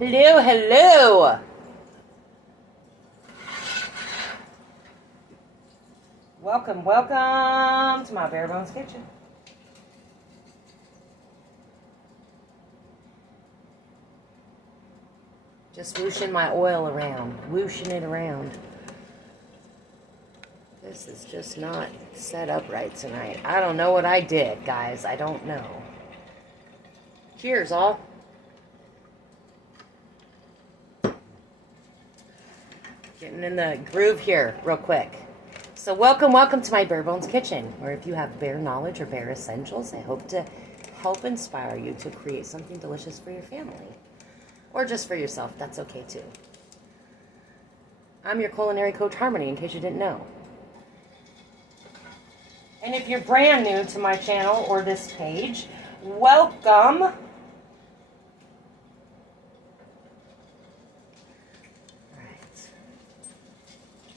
Hello, hello. Welcome, welcome to my Bare Bones Kitchen. Just whooshing my oil around, whooshing it around. This is just not set up right tonight. I don't know what I did, guys. I don't know. Cheers, all. Getting in the groove here real quick. So welcome to my Bare Bones Kitchen, where if you have bare knowledge or bare essentials, I hope to help inspire you to create something delicious for your family. Or just for yourself, that's okay too. I'm your culinary coach, Harmony, in case you didn't know. And if you're brand new to my channel or this page, welcome. Alright.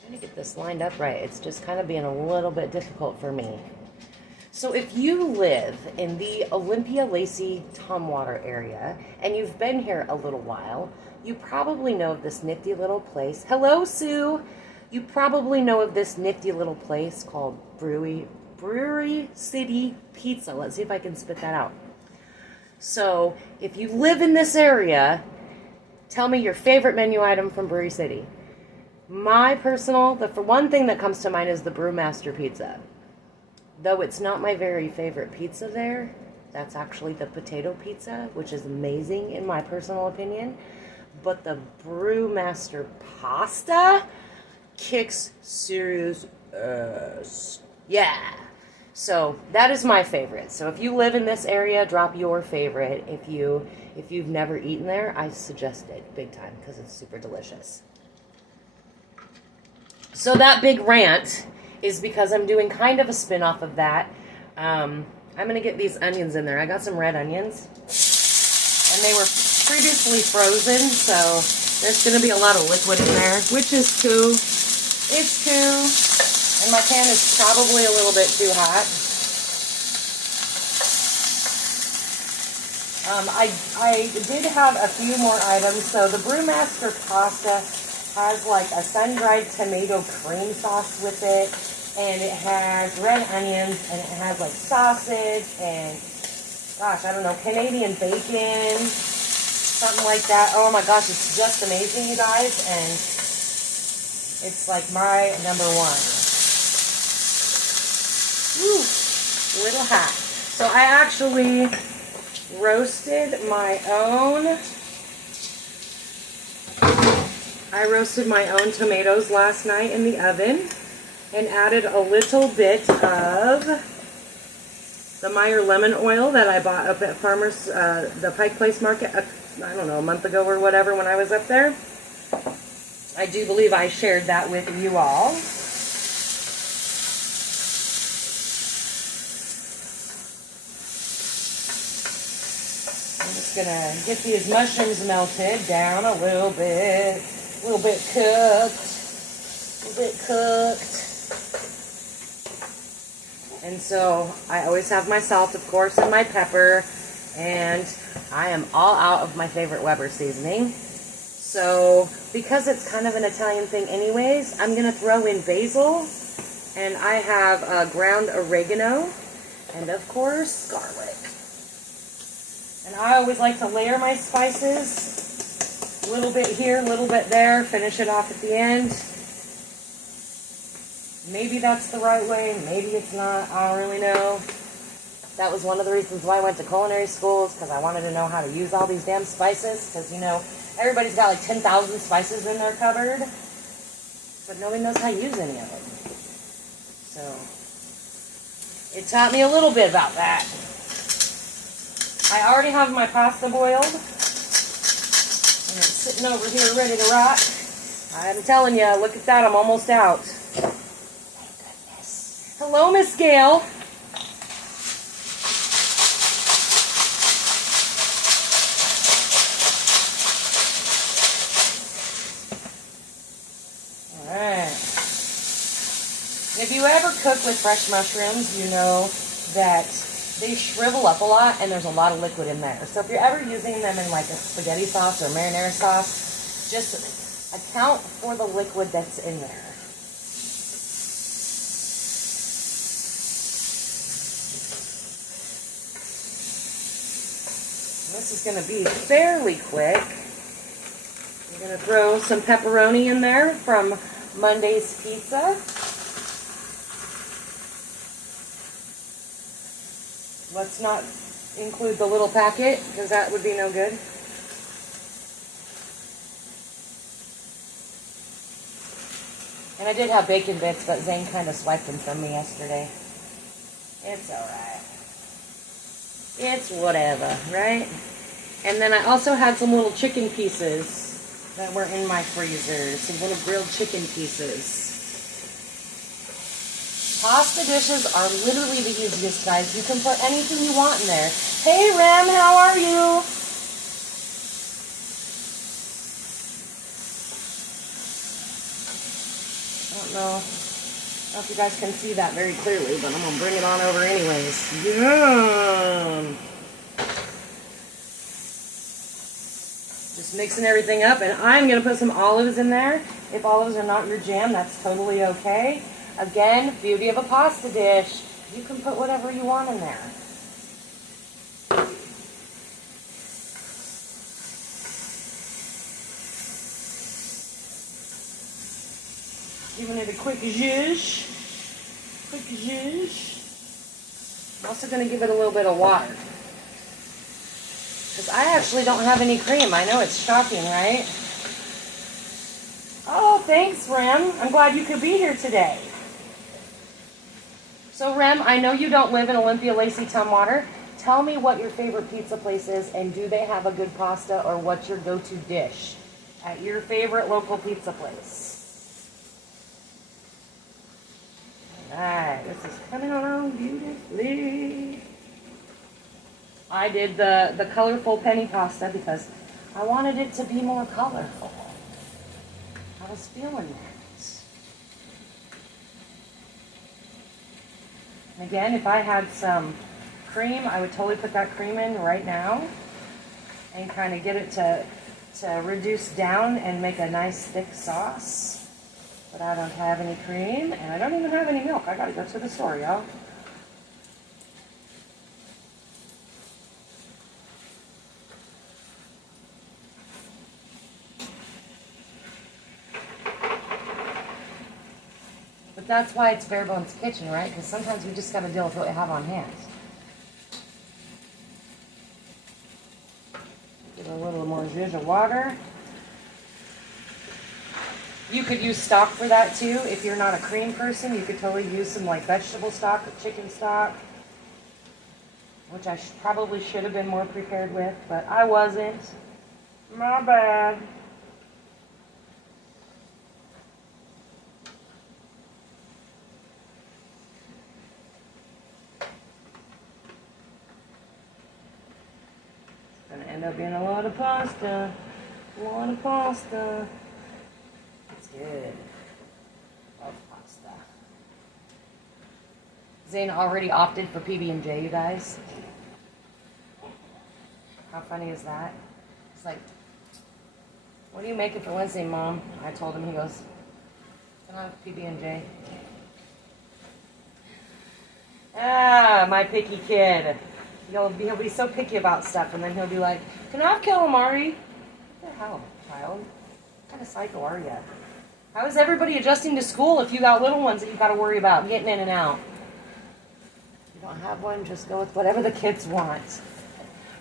Trying to get this lined up right. It's just kind of being a little bit difficult for me. So if you live in the Olympia Lacey Tumwater area and you've been here a little while, you probably know of this nifty little place. Hello, Sue. You probably know of this nifty little place called Brewery City Pizza. Let's see if I can spit that out. So if you live in this area, tell me your favorite menu item from Brewery City. My personal, the one thing that comes to mind is the Brewmaster Pizza. Though it's not my very favorite pizza there, that's actually the potato pizza, which is amazing in my personal opinion. But the Brewmaster pasta kicks serious ass. Yeah. So that is my favorite. So if you live in this area, drop your favorite. If you've never eaten there, I suggest it big time because it's super delicious. So that big rant is because I'm doing kind of a spin-off of that. I'm going to get these onions in there. I got some red onions. And they were previously frozen, so there's going to be a lot of liquid in there, which is cool. It's cool. And my pan is probably a little bit too hot. I did have a few more items. So the Brewmaster pasta has like a sun-dried tomato cream sauce with it. And it has red onions, and it has like sausage and, gosh, I don't know, Canadian bacon, something like that. Oh my gosh, it's just amazing, you guys. And it's like my number one. Woo, a little hot. So I actually roasted my tomatoes last night in the oven and added a little bit of the Meyer lemon oil that I bought up at Farmer's, the Pike Place Market, I don't know, a month ago or whatever when I was up there. I do believe I shared that with you all. I'm just gonna get these mushrooms melted down a little bit cooked. And so I always have my salt, of course, and my pepper, and I am all out of my favorite Weber seasoning. So because it's kind of an Italian thing anyways, I'm going to throw in basil, and I have ground oregano, and of course, garlic. And I always like to layer my spices, a little bit here, a little bit there, finish it off at the end. Maybe that's the right way, maybe it's not, I don't really know. That was one of the reasons why I went to culinary schools, because I wanted to know how to use all these damn spices, because, you know, everybody's got like 10,000 spices in their cupboard, but nobody knows how to use any of them. So, it taught me a little bit about that. I already have my pasta boiled, and it's sitting over here ready to rock. I'm telling you, look at that, I'm almost out. Hello, Miss Gail. All right. If you ever cook with fresh mushrooms, you know that they shrivel up a lot and there's a lot of liquid in there. So if you're ever using them in like a spaghetti sauce or marinara sauce, just account for the liquid that's in there. This is going to be fairly quick. I'm going to throw some pepperoni in there from Monday's Pizza. Let's not include the little packet because that would be no good. And I did have bacon bits, but Zane kind of swiped them from me yesterday. It's alright. It's whatever, right? And then I also had some little chicken pieces that were in my freezer. Some little grilled chicken pieces. Pasta dishes are literally the easiest, guys. You can put anything you want in there. Hey, Rem, how are you? I don't know if you guys can see that very clearly, but I'm going to bring it on over anyways. Yum! Just mixing everything up, and I'm going to put some olives in there. If olives are not your jam, that's totally okay. Again, beauty of a pasta dish. You can put whatever you want in there. Giving it a quick zhuzh. Quick zhuzh. I'm also going to give it a little bit of water. Because I actually don't have any cream. I know it's shocking, right? Oh, thanks, Rem. I'm glad you could be here today. So, Rem, I know you don't live in Olympia, Lacey, Tumwater. Tell me what your favorite pizza place is, and do they have a good pasta, or what's your go-to dish at your favorite local pizza place? Alright, this is coming along beautifully. I did the colorful penny pasta because I wanted it to be more colorful. I was feeling that. And again, if I had some cream, I would totally put that cream in right now and kind of get it to reduce down and make a nice thick sauce. But I don't have any cream, and I don't even have any milk. I gotta go to the store, y'all. But that's why it's Bare Bones Kitchen, right? Because sometimes we just gotta deal with what we have on hand. Give a little more zhuzh of water. You could use stock for that too. If you're not a cream person, you could totally use some like vegetable stock or chicken stock, which I probably should have been more prepared with, but I wasn't. My bad. It's gonna end up being a lot of pasta. A lot of pasta. Good. Love pasta. Zane already opted for PB&J, you guys. How funny is that? It's like, what are you making for Wednesday, Mom? I told him, he goes, can I have PB&J? Ah, my picky kid. He'll be so picky about stuff, and then he'll be like, can I have calamari? What the hell, child? What kind of psycho are you? How is everybody adjusting to school if you got little ones that you got to worry about getting in and out? If you don't have one, just go with whatever the kids want.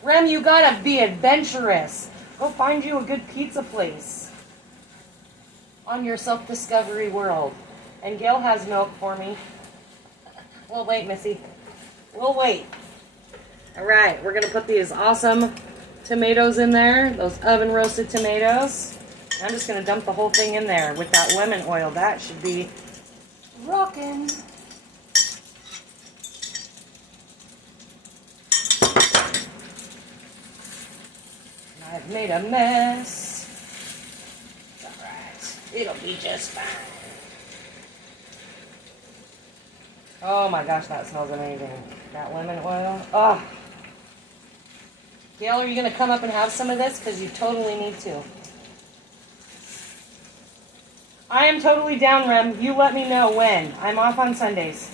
Rem, you got to be adventurous. Go find you a good pizza place on your self-discovery world. And Gail has milk for me. We'll wait, Missy. We'll wait. All right, we're going to put these awesome tomatoes in there, those oven-roasted tomatoes. I'm just going to dump the whole thing in there with that lemon oil. That should be rocking. I've made a mess. It's alright. It'll be just fine. Oh my gosh, that smells amazing. That lemon oil. Oh. Gail, are you going to come up and have some of this? Because you totally need to. I am totally down, Rem. You let me know when. I'm off on Sundays.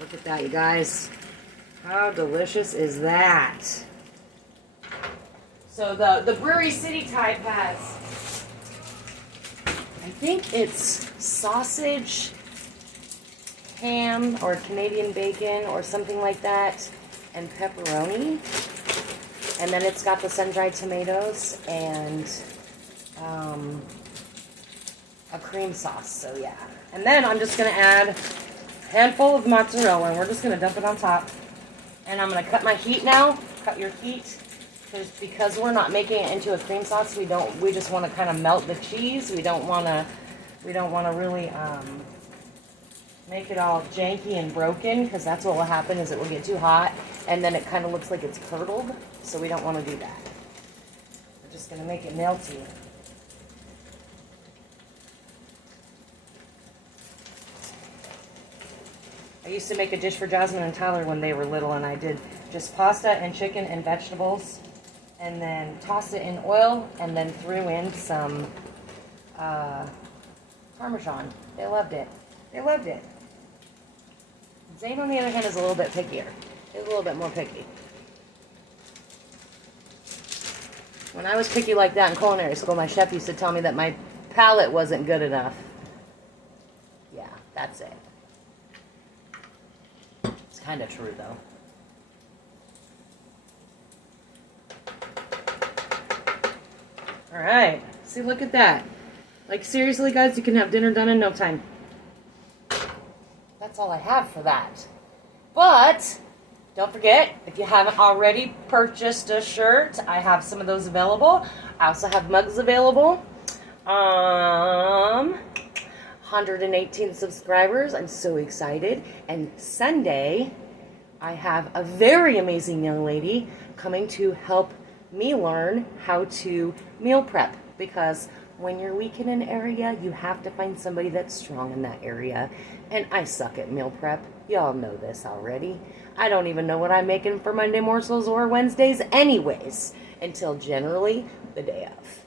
Look at that, you guys. How delicious is that? So the Brewery City type has, I think it's sausage, ham, or Canadian bacon, or something like that, and pepperoni. And then it's got the sun-dried tomatoes and a cream sauce, so yeah. And then I'm just going to add a handful of mozzarella, and we're just going to dump it on top. And I'm going to cut my heat now. Cut your heat. Because we're not making it into a cream sauce, we just want to kind of melt the cheese. We don't want to really make it all janky and broken, because that's what will happen is it will get too hot and then it kind of looks like it's curdled. So we don't want to do that. We're just going to make it melty. I used to make a dish for Jasmine and Tyler when they were little, and I did just pasta and chicken and vegetables, and then tossed it in oil, and then threw in some Parmesan. They loved it. They loved it. Zane, on the other hand, is a little bit pickier. He's a little bit more picky. When I was picky like that in culinary school, my chef used to tell me that my palate wasn't good enough. Yeah, that's it. It's kind of true, though. All right. See, look at that. Like, seriously, guys, you can have dinner done in no time. That's all I have for that. But don't forget, if you haven't already purchased a shirt, I have some of those available. I also have mugs available. 118 subscribers. I'm so excited. And Sunday, I have a very amazing young lady coming to help me learn how to meal prep, because when you're weak in an area, you have to find somebody that's strong in that area. And I suck at meal prep. Y'all know this already. I don't even know what I'm making for Monday morsels or Wednesdays anyways, until generally the day of.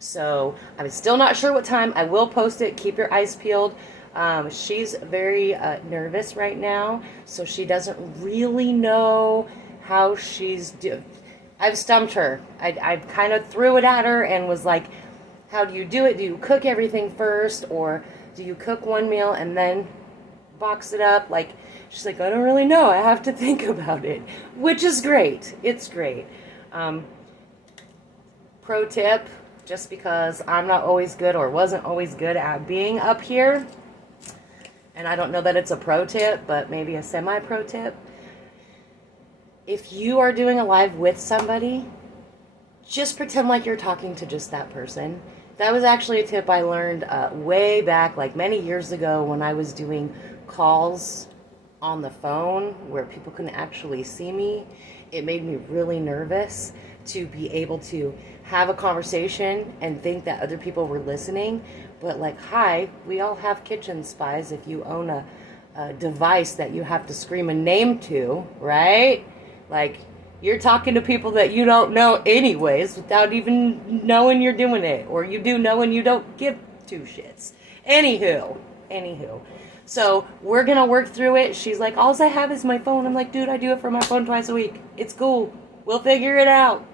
So I'm still not sure what time. I will post it. Keep your eyes peeled. She's very nervous right now, so she doesn't really know how she's doing. I've stumped her. I kind of threw it at her and was like, how do you do it? Do you cook everything first, or do you cook one meal and then box it up? Like, she's like, I don't really know. I have to think about it, which is great. It's great. Pro tip, just because I'm not always good or wasn't always good at being up here, and I don't know that it's a pro tip, but maybe a semi-pro tip. If you are doing a live with somebody, just pretend like you're talking to just that person. That was actually a tip I learned way back, like many years ago, when I was doing calls on the phone where people couldn't actually see me. It made me really nervous to be able to have a conversation and think that other people were listening. But like, hi, we all have kitchen spies if you own a device that you have to scream a name to, right? Like, you're talking to people that you don't know anyways without even knowing you're doing it. Or you do know and you don't give two shits. Anywho. So, we're going to work through it. She's like, all I have is my phone. I'm like, dude, I do it from my phone twice a week. It's cool. We'll figure it out.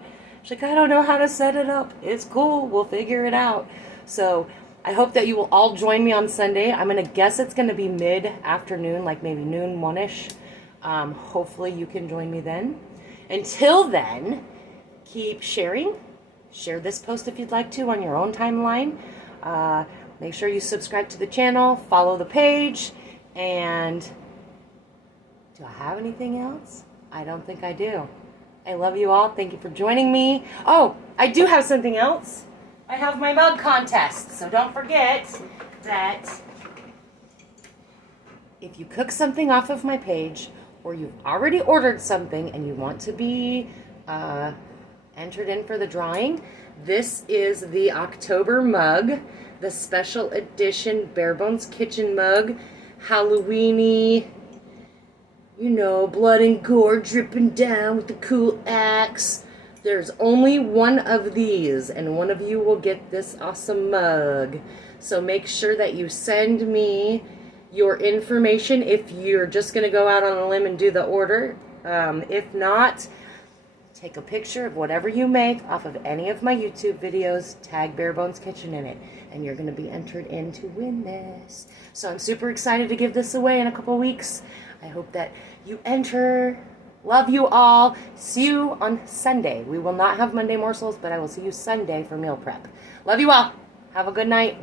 She's like, I don't know how to set it up. It's cool. We'll figure it out. So, I hope that you will all join me on Sunday. I'm going to guess it's going to be mid-afternoon, like maybe noon, 1-ish. Hopefully you can join me then. Until then, keep sharing. Share this post if you'd like to on your own timeline. Make sure you subscribe to the channel, follow the page, and do I have anything else? I don't think I do. I love you all. Thank you for joining me. Oh, I do have something else. I have my mug contest, so don't forget that if you cook something off of my page, or you've already ordered something and you want to be entered in for the drawing, this is the October mug, the special edition Bare Bones Kitchen mug, Halloweeny, you know, blood and gore dripping down with the cool axe. There's only one of these, and one of you will get this awesome mug. So make sure that you send me your information if you're just going to go out on a limb and do the order. If not, take a picture of whatever you make off of any of my YouTube videos, tag Bare Bones Kitchen in it, and you're going to be entered in to win this. So I'm super excited to give this away in a couple weeks. I hope that you enter. Love you all. See you on Sunday. We will not have Monday morsels, but I will see you Sunday for meal prep. Love you all. Have a good night.